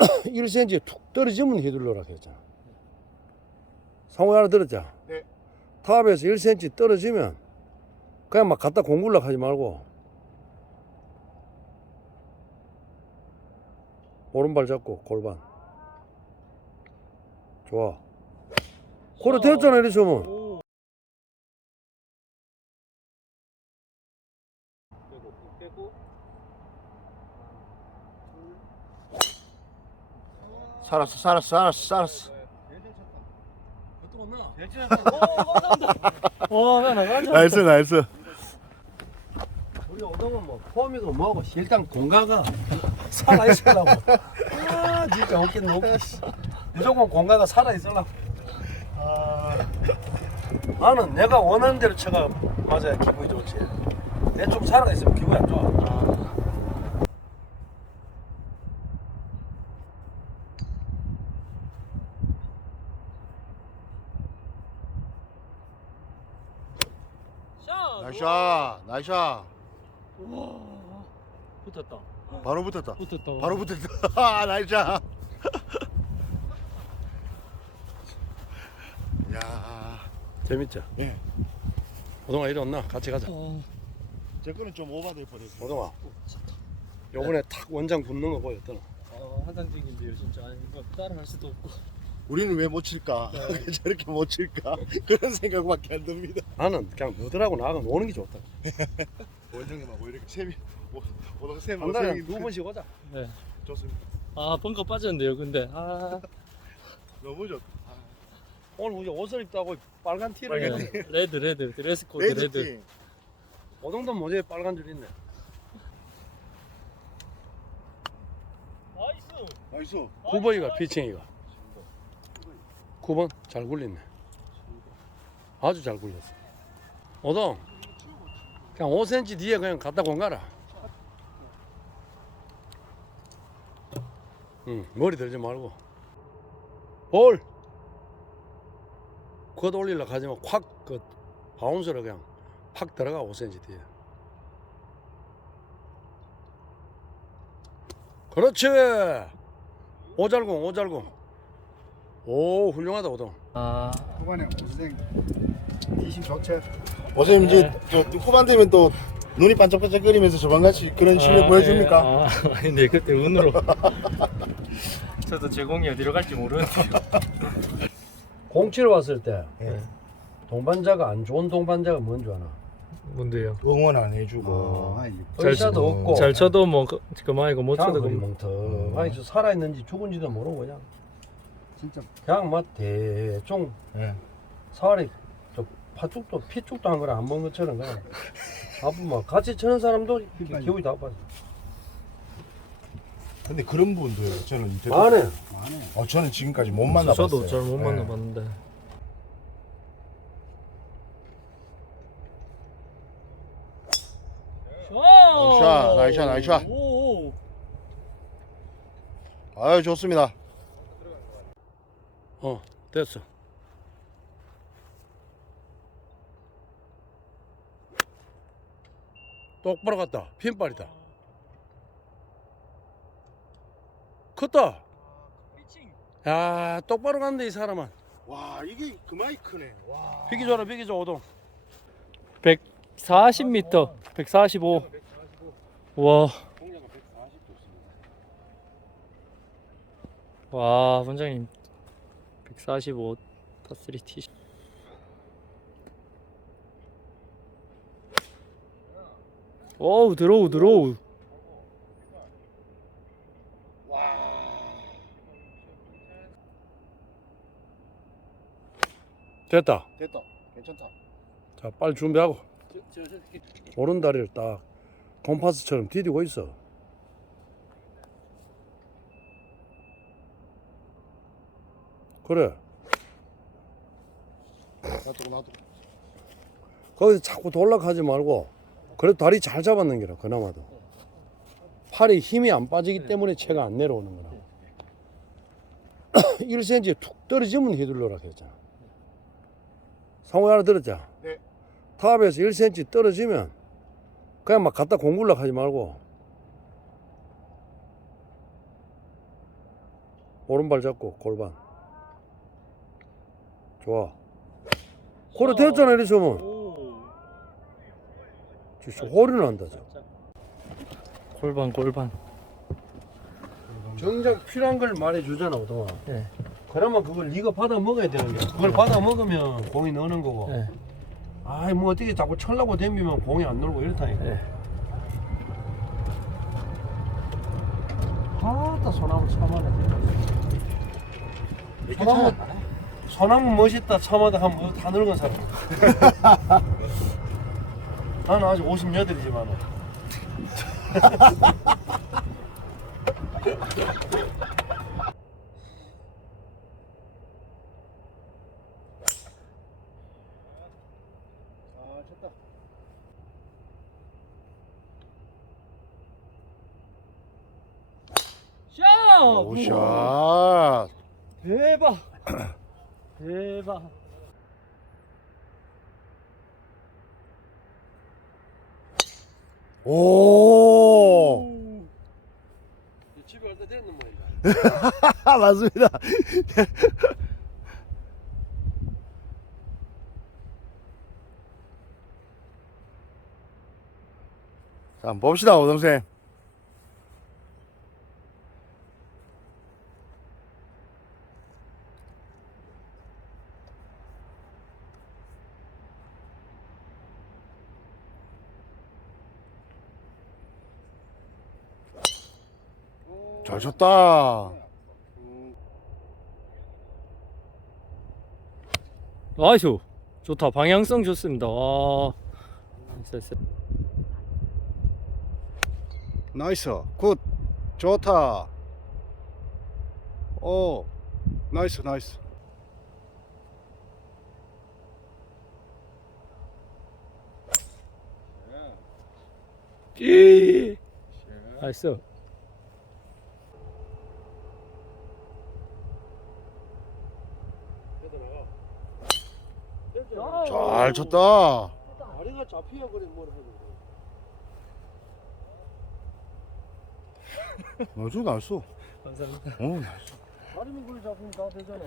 1cm 툭 떨어지면 휘둘러라 했잖아. 상호 하나 들었자? 네. 탑에서 1cm 떨어지면 그냥 막 갖다 공굴락 하지 말고 오른발 잡고 골반. 좋아. 고래 되었잖아 이랬으면. 오. 빼고 빼고 살았어 살았어 살았어 살았어 와, 나 나가자. 나이스 나이스 우리 오동은 뭐 폼이고 뭐고 일단 공가가 살아 있으려고. 아 진짜 웃긴 웃기. 무조건 공가가 살아 있으려고. 나는 내가 원하는 대로 쳐가 맞아야 기분이 좋지. 내 좀 살아 있으면 기분이 안 좋아. 나이샤 나이샤 와. 붙었다. 바로 붙었다 붙었다. 바로 붙었다 나이샤 야 재밌죠? 예. 오동아 이리 왔나? 같이 가자. 어. 제 거는 좀 오바될 뻔했어 오동아. 요번에 탁 원장 붙는 거 보였더라. 어, 환상적인데요, 진짜. 아니, 이거 따라갈 수도 없고. 우리는 왜 못 칠까 네. 저렇게 못 칠까 그런 생각밖에 안 듭니다 나는 그냥 너들하고 나가 노는 게 좋다. 원장님하고 이렇게 세미 오다가 세미 한 달에 두 번씩 오자. 네. 좋습니다 아, 벙커 빠졌는데요, 근데. 아. 너무 좋다 오늘 우리 옷을 입다고 빨간 티를 빨간. 네. 레드, 레드. 드레스 코드 레드. 레드팀 오동도 모자에 빨간 줄 있네. 나이스. 나이스 9번이가 피칭이가 9번? 잘 굴리네. 아주 잘 굴렸어. 오동 그냥 5cm 뒤에 그냥 갖다 공가라. 응 머리 들지 말고. 볼! 겉 올리려고 하지만 확그 바운스로 그냥 팍 들어가 5cm 뒤에. 그렇지! 오잘공 오잘공 오 훌륭하다 오동 아. 후반에 선생 티심 좋죠. 어차피 이제 저 후반 되면 또 눈이 반짝반짝거리면서 저번같이 그런 실력 보여줍니까? 아, 네, 그때 운으로. 저도 제 공이 어디로 갈지 모르는데. 공 치러 왔을 때 예. 동반자가 안 좋은 동반자가 뭔 줄 아나 뭔데요? 응원 안 해주고 어, 아이, 의사도 없고 잘 쳐도 뭐 그- 그만이고 못 쳐도 장거리 그만. 멍텅하니 저 살아 있는지 죽은지도 모르고 그냥 진짜 그냥 막 대충 예. 살이 저 파죽도 피죽도 한 거를 안 먹은 것처럼 그냥 아프면 같이 치는 사람도 기- 기분이 나빠져 근데 그런 분들 저는 되게- 안해 많네. 어, 저는 지금까지 못 만나봤어요 저도 잘 못 예. 만나봤는데. 나이스, 나이스. 오. 아유 좋습니다 어 됐어. 똑바로 갔다. 핀발이다. 컸다. 야 똑바로 간다 이 사람은. 와 이게 그만이 크네. 와. 비기 줘라 비기 줘 오동. 140m, 145. 와. 와, 원장님. 145 파3 티. 오우, 들어오, 들어오. 됐다. 됐다. 괜찮다. 자 빨리 준비하고. 오른 다리를 딱 콤파스처럼 디디고 있어 그래 놔두고 놔두고 거기서 자꾸 돌락하지 말고 그래도 다리 잘 잡았는 게라 그나마도 팔에 힘이 안 빠지기 때문에 채가 안 내려오는 거라 1cm 툭 떨어지면 휘둘러라 했잖아 상호 하나 들었자? 네. 탑에서 1cm 떨어지면 그냥 막 갖다 공굴락 하지 말고 오른발 잡고 골반. 좋아. 됐잖아 이래 저면. 오. 진짜 홀이 난다 저. 골반 골반. 정작 필요한 걸 말해주잖아 오동아. 네. 그러면 그걸 네가 받아 먹어야 되는 거야. 그걸 받아 먹으면 공이 넣는 거고. 네. 아이 뭐 어떻게 자꾸 철라고 댐비면 공이 안 놀고 이렇다니까. 네. 아따 소나무 참하다. 소나무 소나무 멋있다 참하다 하면 다 늙은 사람. 나는 아직 58이지만. 아. 샷! 오샷. 대박. 대박. 오. 집에 갈때 됐는 모양이다. 맞습니다. 자, 한번 봅시다, 오동생. 잘 쳤다. 나이스. 좋다. 방향성 좋습니다. 와. 쎄쎄. 나이스. 굿. 좋다. 오. 나이스 나이스. 이. 나이스. 잘 쳤다. 다리가 잡혀야 그래 뭘 하는. 아주 나이스. 감사합니다. 어. 다리만 그래 잡히면 다 되잖아.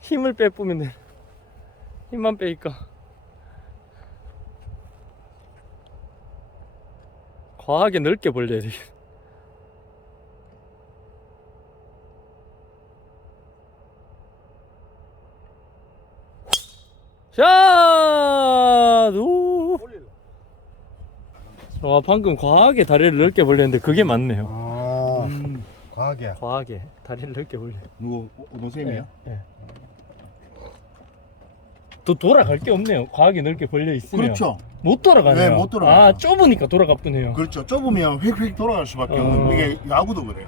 힘을 빼보면 돼. 힘만 빼니까. 과하게 넓게 벌려야 돼. 샷! 오! 와, 방금 과하게 다리를 넓게 벌렸는데 그게 맞네요. 아. 음, 과하게. 과하게 다리를 넓게 벌려. 누구, 오동생이에요? 예. 또 돌아갈 게 없네요. 과하게 넓게 벌려 있으면 그렇죠. 못 돌아가네요. 네, 못 돌아가요. 아 좁으니까 돌아가 뿐해요. 그렇죠. 좁으면 휙휙 돌아갈 수밖에 어. 없는 이게 야구도 그래요.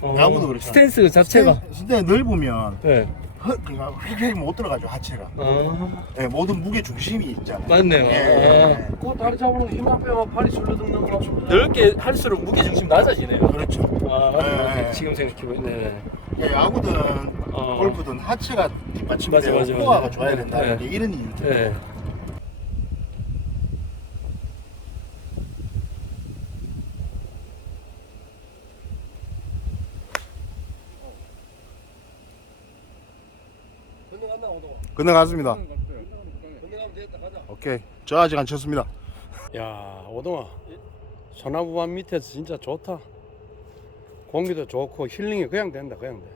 어, 야구도 그렇죠. 스탠스 자체가. 진짜 넓으면 네. 허- 그러니까 휙휙 못 들어가죠 하체가. 아 네, 모든 무게 중심이 있잖아요. 맞네요. 예. 아, 그 다리 잡으면 힘안 빼면 팔이 술러듣는 거. 넓게 할수록 무게 중심 낮아지네요. 그렇죠. 아 네. 지금 생각해 보네. 예, 야구든 어. 골프든 하체가 뒷받침이 맞아, 되고 맞아, 코어가. 좋아야 네, 된다는 네. 게 이런 이유죠. 네. 가자. 오케이. 저 아직 안 쳤습니다. 야 오동아. 소나무밭 밑에서 진짜 좋다. 공기도 좋고 힐링이 그냥 된다 그냥 돼.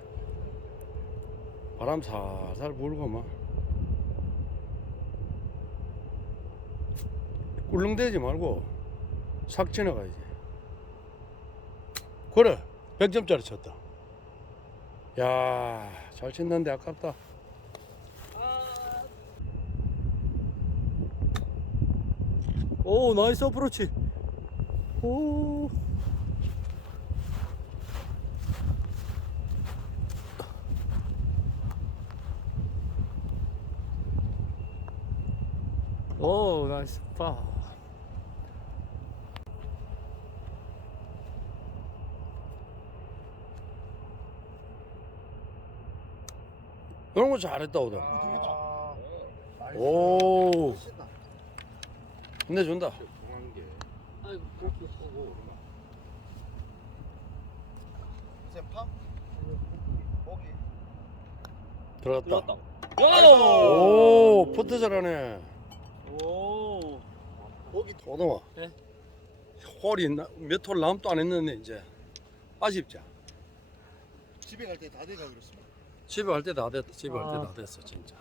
바람 살살 불고 막 꿀렁대지 말고 삭 지나가야지 그래. 100점짜리 쳤다. 야잘 쳤는데 아깝다 오 나이스 어프로치. 오. 오 나이스 파. 이런 거 잘했다 오동 아. 오 끝내준다 아이고 그렇게? 들어갔다. 오! 오, 퍼트 잘하네. 오! 거기 오동아. 네? 홀이 몇홀 남도 안 했는데 이제 아쉽지. 집에 갈 때 다 돼가 그렇습니다. 집에 갈 때 다 됐다. 집에 갈때 아. 다 됐어 진짜.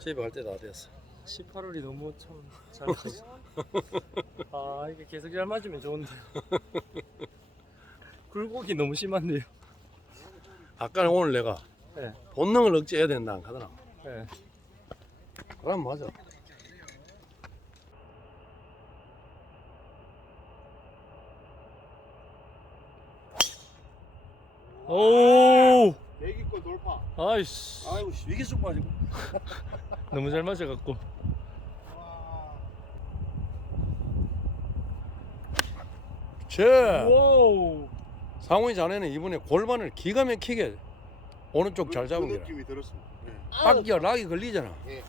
집에 갈 때 다 됐어. 18홀이 너무 참잘 맞아. 아 이게 계속 잘 맞으면 좋은데. 굴곡이 너무 심한데요. 아까는 오늘 내가 네. 본능을 억제해야 된다 안 하더라. 네. 그럼 맞아. 오! 내기골 돌파. 아이씨. 아이고 쑥 빠지고. 너무 잘 맞아갖고. 와. 제 오! 상훈이 자네는 이번에 골반을 기가 막히게 오른쪽 잘 잡은 그 거라. 느낌이 들었습니다. 네. 악기가 락이 걸리잖아. 예.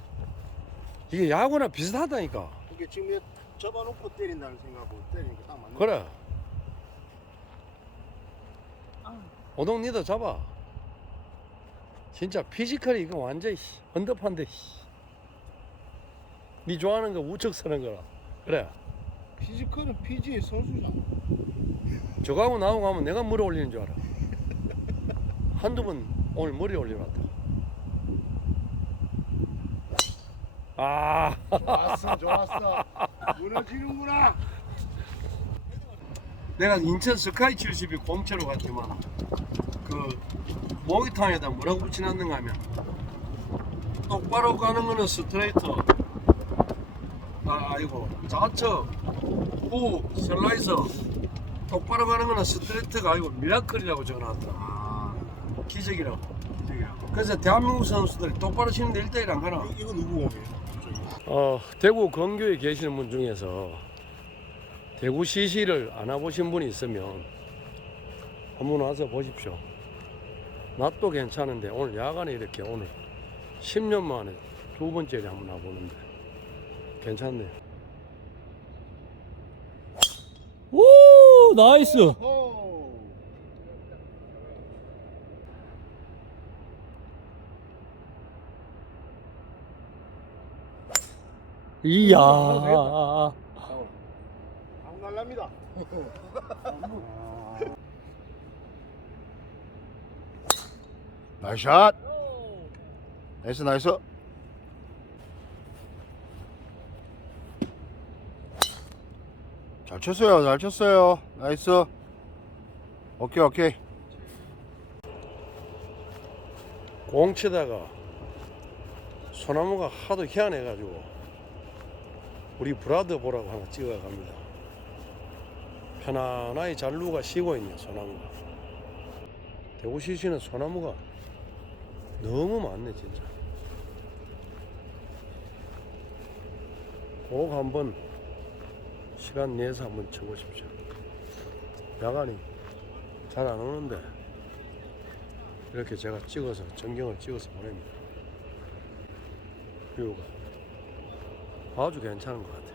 이게 야구나 비슷하다니까. 이게 지금 접어놓고 때린다는 생각하고 때리니까 딱 맞는. 그래. 오동 니도 잡아. 진짜 피지컬이 이거 완전 히. 히. 니 좋아하는 거 우측 서는 거라. 그래. 피지컬은 PG의 선수잖아. 저거하고 나하고 하면 내가 머리 올리는 줄 알아. 한두 번 오늘 머리 올려놨다. 아, 좋았어, 좋았어. 무너지는구나. 내가 인천 스카이 70이 공채로 갔지만 그 모기탕에다 뭐라고 붙여놨는가 하면 똑바로 가는 거는 스트레이트 아 아이고. 좌측 후 슬라이서 똑바로 가는 거는 스트레이트가 아니고 미라클이라고 적어놨더라 아, 기적이라고. 그래서 대한민국 선수들이 똑바로 치는데 1대1 안 가나? 이거 누구 공이에요? 어, 대구 근교에 계시는 분 중에서 대구 시시를 안 와보신 분이 있으면 한번 와서 보십시오. 낮도 괜찮은데 오늘 야간에 이렇게 오늘 10년 만에 두 번째를 한번 와보는데 괜찮네요. 오! 나이스! 호. 이야. 안 날랍니다. 나이스 샷. 나이스 나이스. 잘 쳤어요. 잘 쳤어요. 나이스. 오케이 오케이. 공 치다가 소나무가 하도 희한해 가지고 우리 브라더 보라고 하나 찍어 갑니다. 편안하게 잔루가 쉬고 있네 소나무가. 대구 시시는 소나무가 너무 많네 진짜. 꼭 한번 시간 내서 한번 쳐보십시오. 야간이 잘 안 오는데 이렇게 제가 찍어서 전경을 찍어서 보냅니다. 뷰가 아주 괜찮은 것 같아요.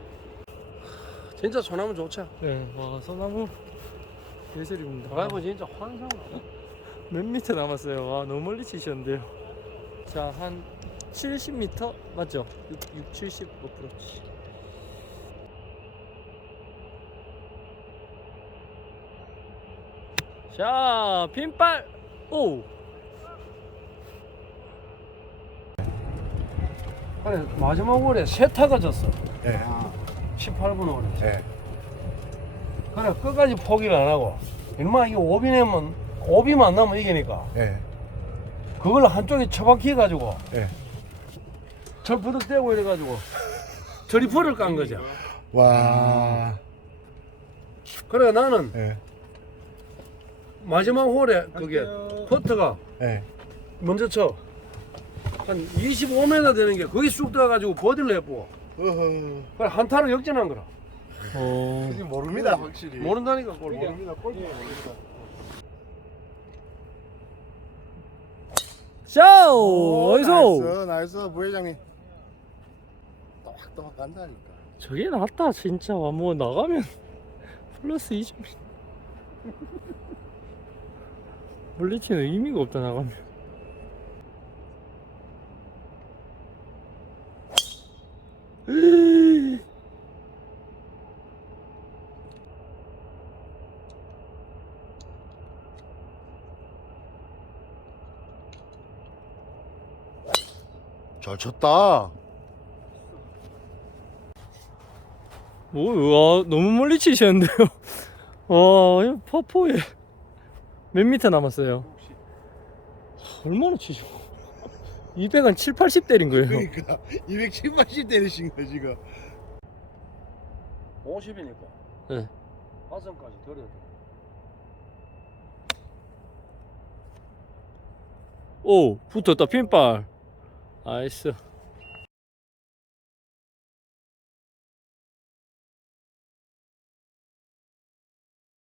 하, 진짜 소나무 좋죠? 네, 와, 소나무 예술입니다. 아이고 진짜 환상. 몇 미터 남았어요? 와, 너무 멀리 치셨는데요. 자, 한 70m? 맞죠? 6, 6 70, 어프로치. 자, 핀발! 오! 그래 마지막 홀에 세타가 졌어. 예. 18분 홀에. 예. 그래 끝까지 포기를 안 하고 얼마 이게 오비 내면 오비만 안 나면 이기니까 예. 그걸 한쪽에 처박혀 가지고 예. 절 부득대고 이래 가지고 저리퍼를 깐 거죠. 와. 그래 나는 예. 마지막 홀에 그게 퍼트가 예. 먼저 쳐. 한 25m 되는 게 거기 쑥 들어가지고 버디를 해보고 어허. 그래 한타로 역전한 거라. 어. 이제 모릅니다 확실히. 모른다니까 그걸 모르. 모릅니다. 골프 모릅니다. 자! 오, 어디서? 나이스 나이스 부회장님. 또박또박 간다니까. 저게 낫다, 진짜. 뭐, 나가면 플러스 2점. 물리치는 의미가 없다 나가면 잘 쳤다 오, 아, 와, 너무 멀리 치셨는데요? 와, 퍼포에. 몇 미터 남았어요? 얼마나 치셔? 200 한 7, 80 때린 거예요. 그러니까 270, 때리신 거 지금. 50이니까. 네. 화성까지 들어야 돼. 오, 붙었다 핀발. 나이스.